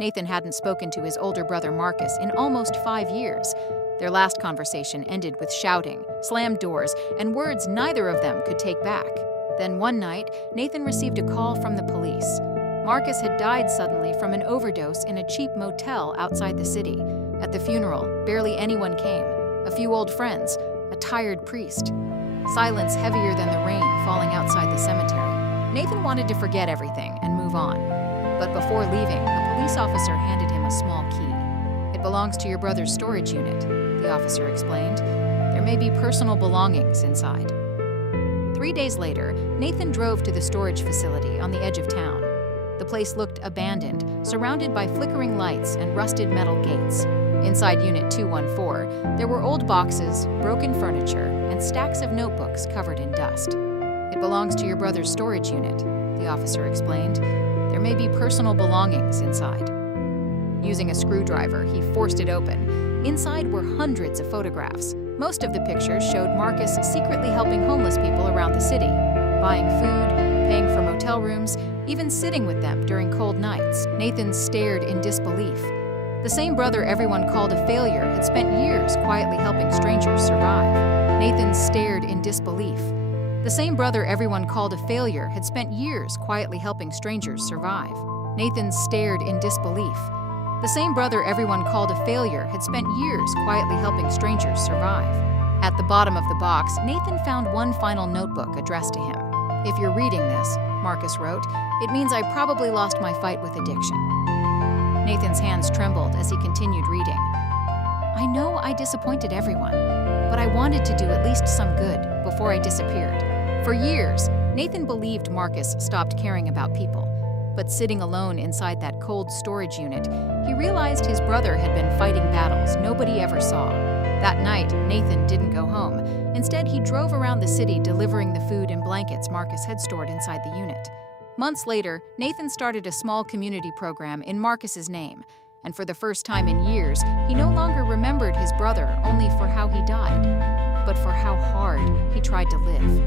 Nathan hadn't spoken to his older brother Marcus in almost 5 years. Their last conversation ended with shouting, slammed doors, and words neither of them could take back. Then one night, Nathan received a call from the police. Marcus had died suddenly from an overdose in a cheap motel outside the city. At the funeral, barely anyone came. A few old friends, a tired priest. Silence heavier than the rain falling outside the cemetery. Nathan wanted to forget everything and move on. But before leaving, a police officer handed him a small key. "It belongs to your brother's storage unit," the officer explained. "There may be personal belongings inside." 3 days later, Nathan drove to the storage facility on the edge of town. The place looked abandoned, surrounded by flickering lights and rusted metal gates. Inside Unit 214, there were old boxes, broken furniture, and stacks of notebooks covered in dust. "It belongs to your brother's storage unit," the officer explained. "There may be personal belongings inside." Using a screwdriver, he forced it open. Inside were hundreds of photographs. Most of the pictures showed Marcus secretly helping homeless people around the city, buying food, paying for motel rooms, even sitting with them during cold nights. Nathan stared in disbelief. The same brother everyone called a failure had spent years quietly helping strangers survive. Nathan stared in disbelief. The same brother everyone called a failure had spent years quietly helping strangers survive. Nathan stared in disbelief. The same brother everyone called a failure had spent years quietly helping strangers survive. At the bottom of the box, Nathan found one final notebook addressed to him. "If you're reading this," Marcus wrote, "it means I probably lost my fight with addiction." Nathan's hands trembled as he continued reading. "I know I disappointed everyone, but I wanted to do at least some good before I disappeared." For years, Nathan believed Marcus stopped caring about people. But sitting alone inside that cold storage unit, he realized his brother had been fighting battles nobody ever saw. That night, Nathan didn't go home. Instead, he drove around the city delivering the food and blankets Marcus had stored inside the unit. Months later, Nathan started a small community program in Marcus's name. And for the first time in years, he no longer remembered his brother only for how he died, but for how hard he tried to live.